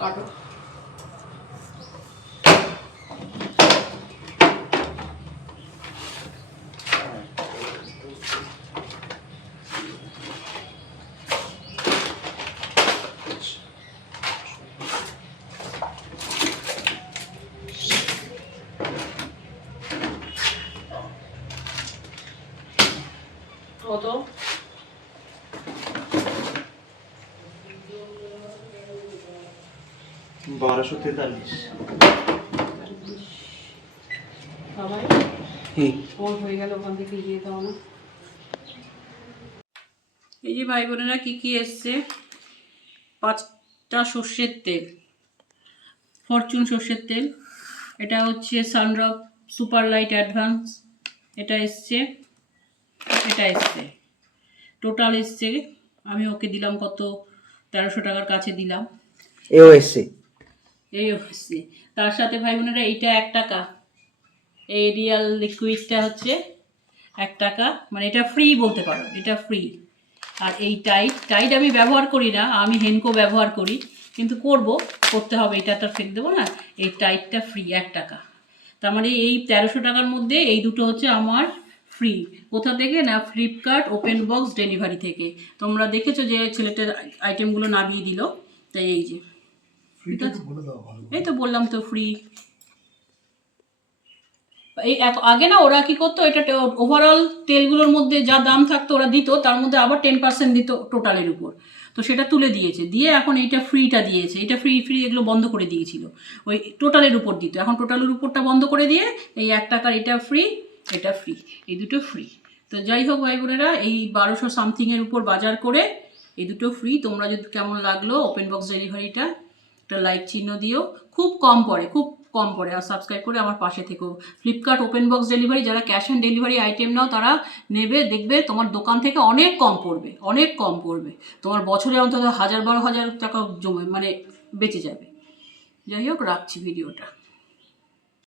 কাটো। কত? 1243। সবাই ওর হয়ে গেল, ওখান থেকে গিয়ে দাও না। এই যে ভাই বোনেরা কি কি এসছে, 5টা সর্ষের তেল, ফরচুন সর্ষের তেল, এটা হচ্ছে সানড্রপ সুপার লাইট অ্যাডভান্স, এটা এসছে, এটা এসছে, টোটাল এসছে। আমি ওকে দিলাম কত, 1300 টাকার কাছে দিলাম। এও এসছে, এই এসছে। তার সাথে ভাই বোনেরা এইটা 1 টাকা, এই রিয়াল লিকুইডটা হচ্ছে 1 টাকা, মানে এটা ফ্রি বলতে পারো, এটা ফ্রি। আর এই টাইট আমি ব্যবহার করি না, আমি হেনকো ব্যবহার করি, কিন্তু করতে হবে, এটা তো ফেক দেবো না। এই টাইটটা ফ্রি 1 টাকা। তার মানে এই 1300 টাকার মধ্যে এই দুটো হচ্ছে আমার ফ্রি। কোথা থেকে না, ফ্লিপকার্ট ওপেন বক্স ডেলিভারি থেকে। তোমরা দেখেছো যে ছেলেটার আইটেমগুলো নামিয়ে দিল, তাই এই যে এই তো বললাম তো ফ্রি। এই আগে না ওরা কি করতো, এটা ওভারঅল তেলগুলোর মধ্যে যা দাম থাকতো ওরা দিত, তার মধ্যে আবার 10% দিত টোটালের উপর, তো সেটা তুলে দিয়েছে, দিয়ে এখন এইটা ফ্রিটা দিয়েছে। এটা ফ্রি এগুলো বন্ধ করে দিয়েছিল, ওই টোটালের উপর দিত, এখন টোটালের উপরটা বন্ধ করে দিয়ে এই 1 টাকার এটা ফ্রি, এটা ফ্রি, এই দুটো ফ্রি। তো যাই হোক ভাই বোনেরা, এই 1200 সামথিংয়ের উপর বাজার করে এই দুটো ফ্রি। তোমরা যদি কেমন লাগলো ওপেন বক্স ডেলিভারিটা, একটা লাইক চিহ্ন দিও, খুব কম পড়ে, আর সাবস্ক্রাইব করে আমার পাশে থেকো। ফ্লিপকার্ট ওপেন বক্স ডেলিভারি, যারা ক্যাশ অন ডেলিভারি আইটেম নাও তারা নেবে, দেখবে তোমার দোকান থেকে অনেক কম পড়বে, তোমার বছরে অন্তত 1000-12,000 টাকা জমে, মানে বেঁচে যাবে। যাই হোক, রাখছি ভিডিওটা।